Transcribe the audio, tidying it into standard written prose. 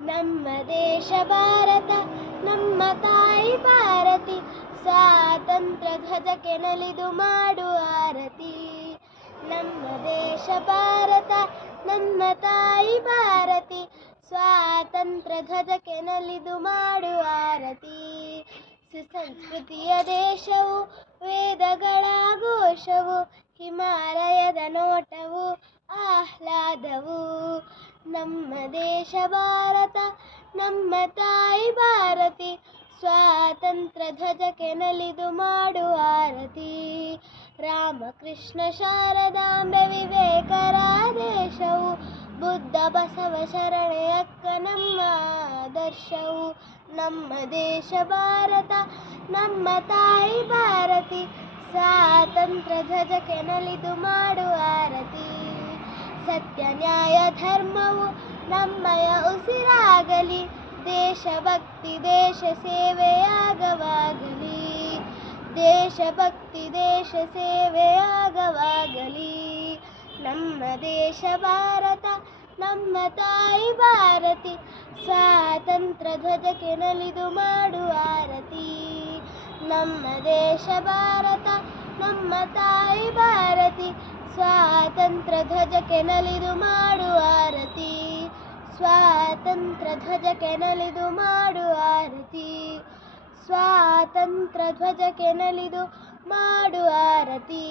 ನಮ್ಮ ದೇಶ ಭಾರತ ನಮ್ಮ ತಾಯಿ ಭಾರತಿ, ಸ್ವಾತಂತ್ರ್ಯ ಧ್ವಜಕ್ಕೆ ನಲಿದು ಮಾಡು ಆರತಿ. ನಮ್ಮ ದೇಶ ಭಾರತ ನಮ್ಮ ತಾಯಿ ಭಾರತಿ, ಸ್ವಾತಂತ್ರ್ಯ ಧ್ವಜಕ್ಕೆ ನಲಿದು ಮಾಡು ಆರತಿ. ಸುಸಂಸ್ಕೃತಿಯ ದೇಶವು, ವೇದಗಳ ಘೋಷವು, ಹಿಮಾಲಯದ ನೋಟವು, ಆಹ್ಲಾದವು. ನಮ್ಮ ದೇಶ ಭಾರತ ನಮ್ಮ ತಾಯಿ ಭಾರತಿ, ಸ್ವಾತಂತ್ರ್ಯ ಧ್ವಜಕ್ಕೆ ನಲಿದು ಮಾಡು ಆರತಿ. ರಾಮಕೃಷ್ಣ ಶಾರದಾಂಬೆ ವಿವೇಕರ ದೇಶವು, ಬುದ್ಧ ಬಸವ ಶರಣೆಯಕ್ಕ ನಮ್ಮ ಆದರ್ಶವು. ನಮ್ಮ ದೇಶ ಭಾರತ ನಮ್ಮ ತಾಯಿ ಭಾರತಿ, ಸ್ವಾತಂತ್ರ್ಯ ಧ್ವಜಕ್ಕೆ ನಲಿದು ಮಾಡು ಆರತಿ. ಸತ್ಯ ನ್ಯಾಯ ಧರ್ಮವು ನಮ್ಮಯ ಉಸಿರಾಗಲಿ, ದೇಶಭಕ್ತಿ ದೇಶ ಸೇವೆಯಾಗವಾಗಲಿ. ದೇಶಭಕ್ತಿ ದೇಶ ಸೇವೆಯಾಗವಾಗಲಿ. ನಮ್ಮ ದೇಶ ಭಾರತ ನಮ್ಮ ತಾಯಿ ಭಾರತಿ, ಸ್ವಾತಂತ್ರ್ಯ ಧ್ವಜಕ್ಕೆ ನಲಿದು ಮಾಡು ಆರತಿ. ನಮ್ಮ ದೇಶ ಭಾರತ ನಮ್ಮ ತಾಯಿ ಭಾರತಿ, ಸ್ವಾತಂತ್ರ್ಯ ಧ್ವಜಕ್ಕೆ ನಲಿದು ಮಾಡು ಆರತಿ. ಸ್ವಾತಂತ್ರ್ಯ ಧ್ವಜಕ್ಕೆ ನಲಿದು ಮಾಡು ಆರತಿ. ಸ್ವಾತಂತ್ರ್ಯ ಧ್ವಜಕ್ಕೆ ನಲಿದು ಮಾಡು ಆರತಿ.